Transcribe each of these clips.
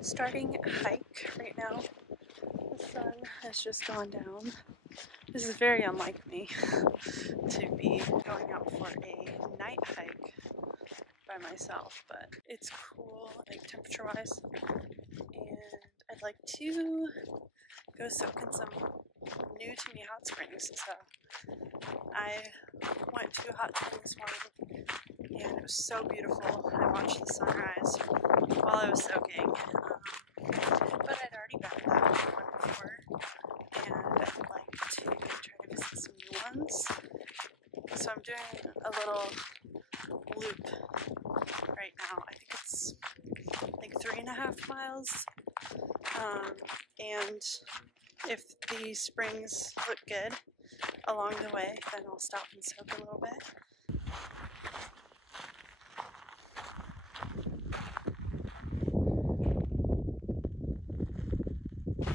Starting a hike right now. The sun has just gone down. This is very unlike me to be going out for a night hike by myself, but it's cool, like temperature-wise, and I'd like to go soak in some new to me hot springs. So I went to a hot spring this morning and it was so beautiful. I watched the sunrise while I was soaking, but I'd already been to that one before and I'd like to try to visit some new ones. So I'm doing a little loop right now. I think it's like 3.5 miles, and if the springs look good along the way, then I'll stop and soak a little bit.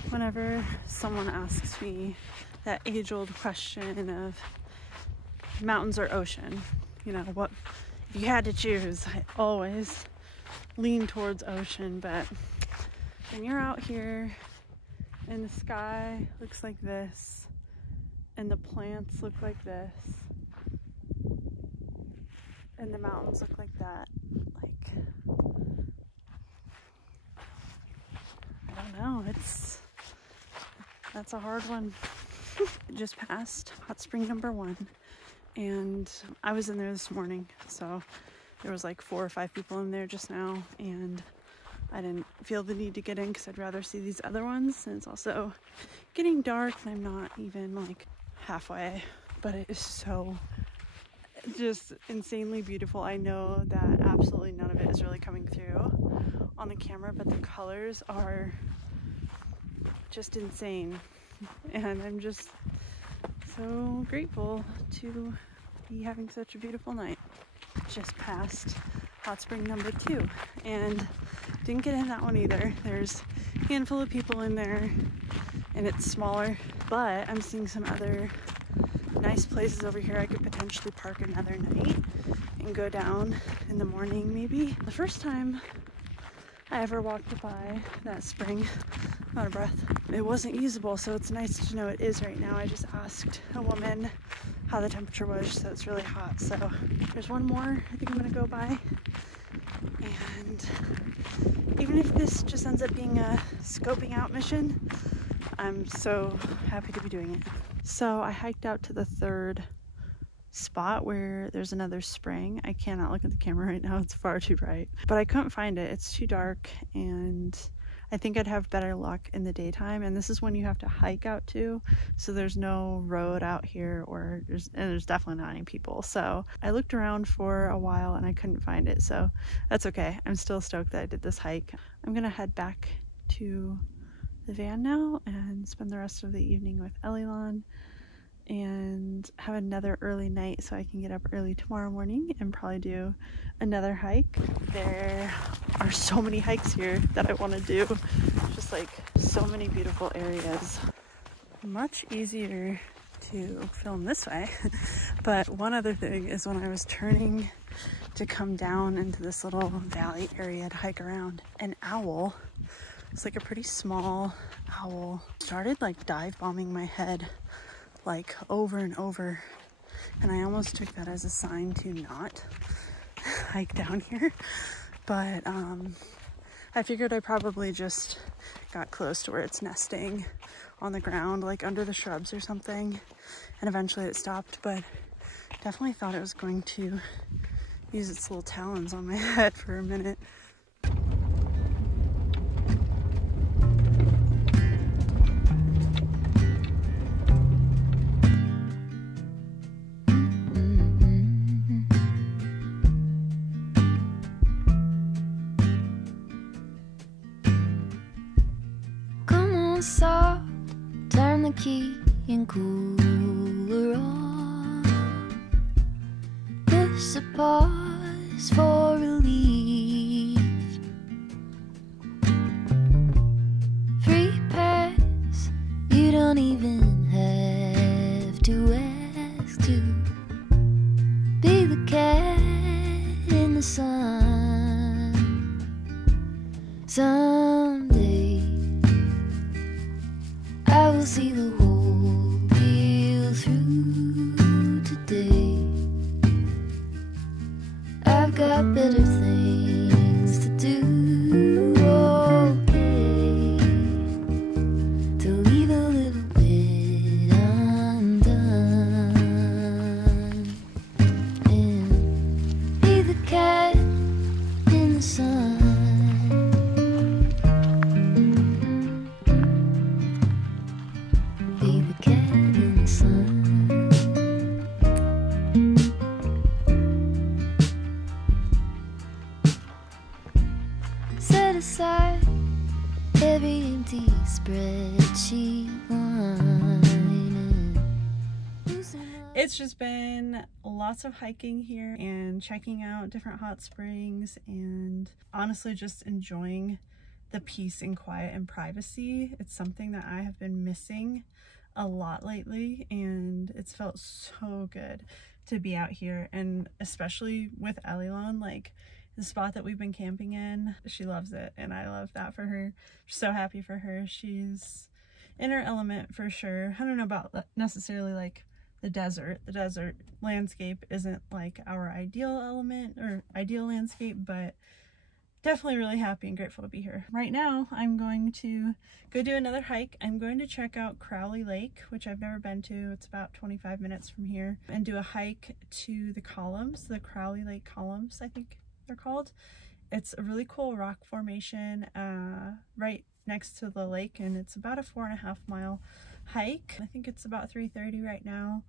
Whenever someone asks me that age-old question of mountains or ocean, you know, what if you had to choose, I always lean towards ocean. But when you're out here and the sky looks like this and the plants look like this and the mountains look like that, like, I don't know, that's a hard one. Just passed hot spring number 1 and I was in there this morning, so there was like 4 or 5 people in there just now, and I didn't feel the need to get in because I'd rather see these other ones, and it's also getting dark and I'm not even like halfway, but it is so just insanely beautiful. I know that absolutely none of it is really coming through on the camera, but the colors are just insane, and I'm just so grateful to be having such a beautiful night. Just passed hot spring number 2 and didn't get in that one either. There's a handful of people in there and it's smaller, but I'm seeing some other nice places over here. I could potentially park another night and go down in the morning maybe. The first time I ever walked by that spring, I'm out of breath, it wasn't usable, so it's nice to know it is right now. I just asked a woman how the temperature was, so it's really hot. So there's one more I think I'm gonna go by, and even if this just ends up being a scoping out mission, I'm so happy to be doing it. So I hiked out to the 3rd spot where there's another spring. I cannot look at the camera right now, it's far too bright, but I couldn't find it. It's too dark, and I think I'd have better luck in the daytime, and this is when you have to hike out to, so there's no road out here, or there's definitely not any people. So I looked around for a while and I couldn't find it, so that's okay. I'm still stoked that I did this hike. I'm gonna head back to the van now and spend the rest of the evening with Ellylon and have another early night so I can get up early tomorrow morning and probably do another hike. There are so many hikes here that I want to do, just like so many beautiful areas. Much easier to film this way. But one other thing is when I was turning to come down into this little valley area to hike around, an owl, it's like a pretty small owl, started like dive bombing my head like over and over, and I almost took that as a sign to not hike down here, but I figured I probably just got close to where it's nesting on the ground, like under the shrubs or something, and eventually it stopped, but definitely thought it was going to use its little talons on my head for a minute. Soft, turn the key and cooler on. Push a pause for relief. Free pass, you don't even have to the whole deal through today. I've got better things to do, okay, to leave a little bit undone and be the cat in the sun. Be the cat in the sun. Set aside every empty spreadsheet line and loosen up. It's just been lots of hiking here and checking out different hot springs and honestly just enjoying the peace and quiet and privacy. It's something that I have been missing a lot lately, and it's felt so good to be out here, and especially with Ellylon, like the spot that we've been camping in, she loves it and I love that for her. So happy for her. She's in her element for sure. I don't know about necessarily like the desert landscape isn't like our ideal element or ideal landscape, but definitely really happy and grateful to be here. Right now, I'm going to go do another hike. I'm going to check out Crowley Lake, which I've never been to. It's about 25 minutes from here, and do a hike to the columns, the Crowley Lake columns, I think they're called. It's a really cool rock formation right next to the lake, and it's about a 4.5 mile hike. I think it's about 3:30 right now,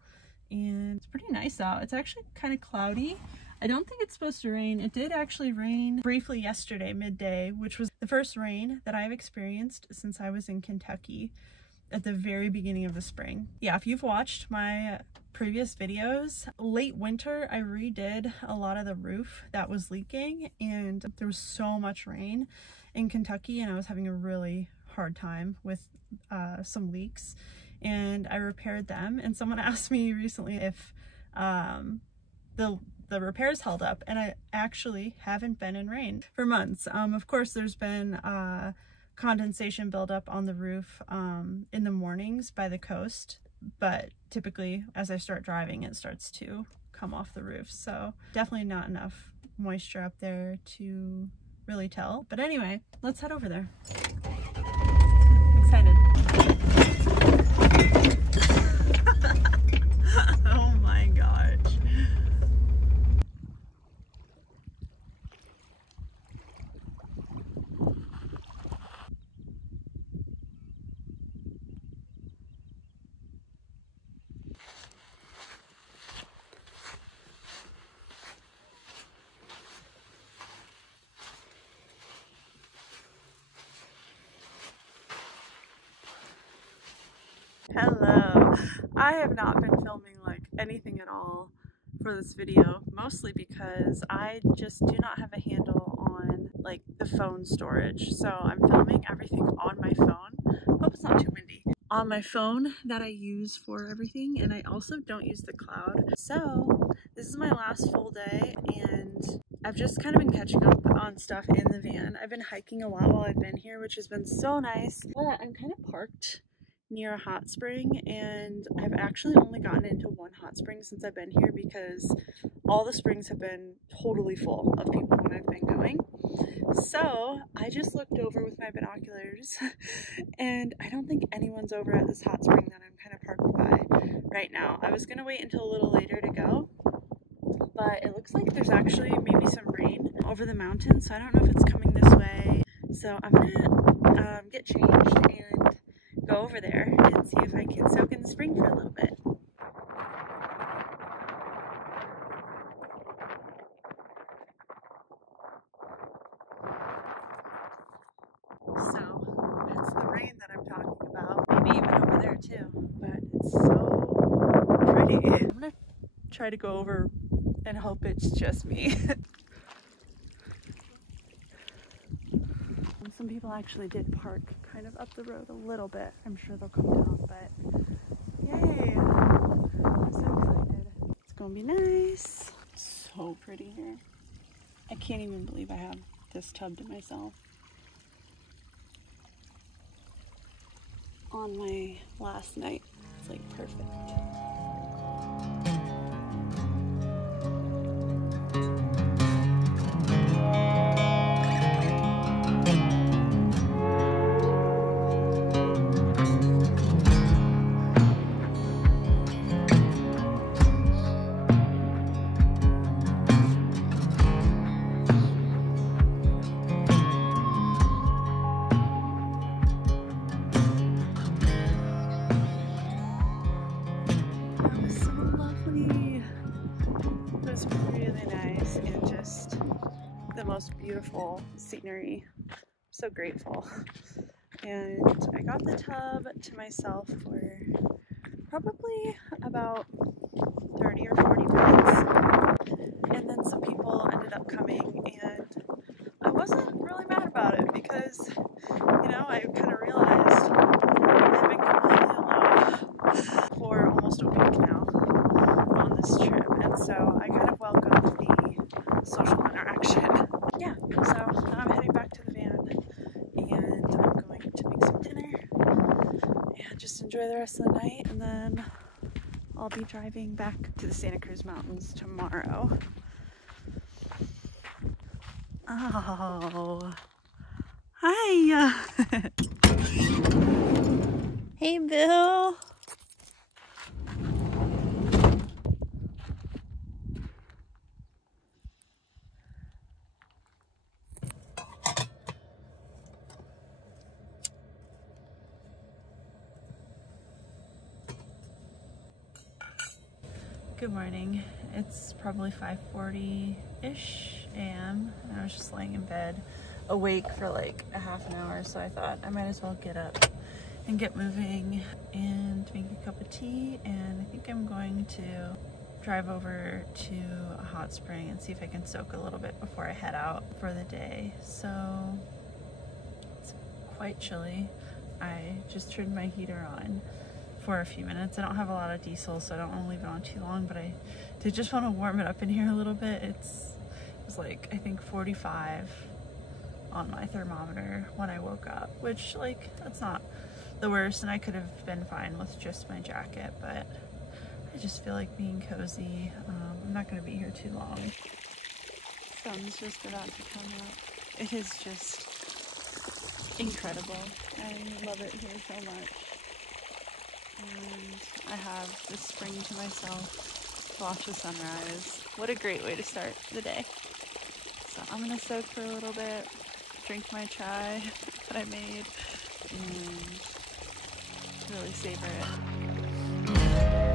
and it's pretty nice out. It's actually kind of cloudy. I don't think it's supposed to rain. It did actually rain briefly yesterday, midday, which was the first rain that I've experienced since I was in Kentucky at the very beginning of the spring. Yeah, if you've watched my previous videos, late winter, I redid a lot of the roof that was leaking, and there was so much rain in Kentucky, and I was having a really hard time with some leaks, and I repaired them. And someone asked me recently if the repairs held up, and I actually haven't been in rain for months. Of course, there's been condensation buildup on the roof in the mornings by the coast, but typically as I start driving, it starts to come off the roof. So definitely not enough moisture up there to really tell. But anyway, let's head over there. Excited. Oh my gosh. Hello. I have not been filming like anything at all for this video, mostly because I just do not have a handle on like the phone storage. So I'm filming everything on my phone. Hope it's not too windy. On my phone that I use for everything, and I also don't use the cloud. So this is my last full day, and I've just kind of been catching up on stuff in the van. I've been hiking a lot while I've been here, which has been so nice, but I'm kind of parked near a hot spring, and I've actually only gotten into one hot spring since I've been here because all the springs have been totally full of people when I've been going. So I just looked over with my binoculars and I don't think anyone's over at this hot spring that I'm kind of parked by right now. I was gonna wait until a little later to go, but it looks like there's actually maybe some rain over the mountain, so I don't know if it's coming this way. So I'm gonna get changed and go over there and see if I can soak in the spring for a little bit. So that's the rain that I'm talking about. Maybe even over there too, but it's so pretty. I'm gonna try to go over and hope it's just me. Some people actually did park kind of up the road a little bit. I'm sure they'll come down, but yay! I'm so excited. It's gonna be nice. So pretty here. I can't even believe I have this tub to myself. on my last night. It's like perfect. Really nice and just the most beautiful scenery. I'm so grateful. And I got the tub to myself for probably about 30 or 40 minutes. And then some people ended up coming, and I wasn't really mad about it because, you know, I kind of realized I've been completely alone for almost a week now on this trip, and so I kind of welcomed the social interaction. Yeah, so now I'm heading back to the van, and I'm going to make some dinner and just enjoy the rest of the night, and then I'll be driving back to the Santa Cruz Mountains tomorrow. Oh, hi. Hey, Bill. Good morning. It's probably 5:40-ish a.m. and I was just laying in bed awake for like a half an hour, so I thought I might as well get up and get moving and make a cup of tea, and I think I'm going to drive over to a hot spring and see if I can soak a little bit before I head out for the day. So it's quite chilly. I just turned my heater on for a few minutes. I don't have a lot of diesel, so I don't want to leave it on too long, but I did just want to warm it up in here a little bit. It was like, I think 45 on my thermometer when I woke up, which, like, that's not the worst, and I could have been fine with just my jacket, but I just feel like being cozy. I'm not going to be here too long. Sun's just about to come up. It is just incredible. I love it here so much. And I have the spring to myself to watch the sunrise. What a great way to start the day. So I'm gonna soak for a little bit, drink my chai that I made, and really savor it.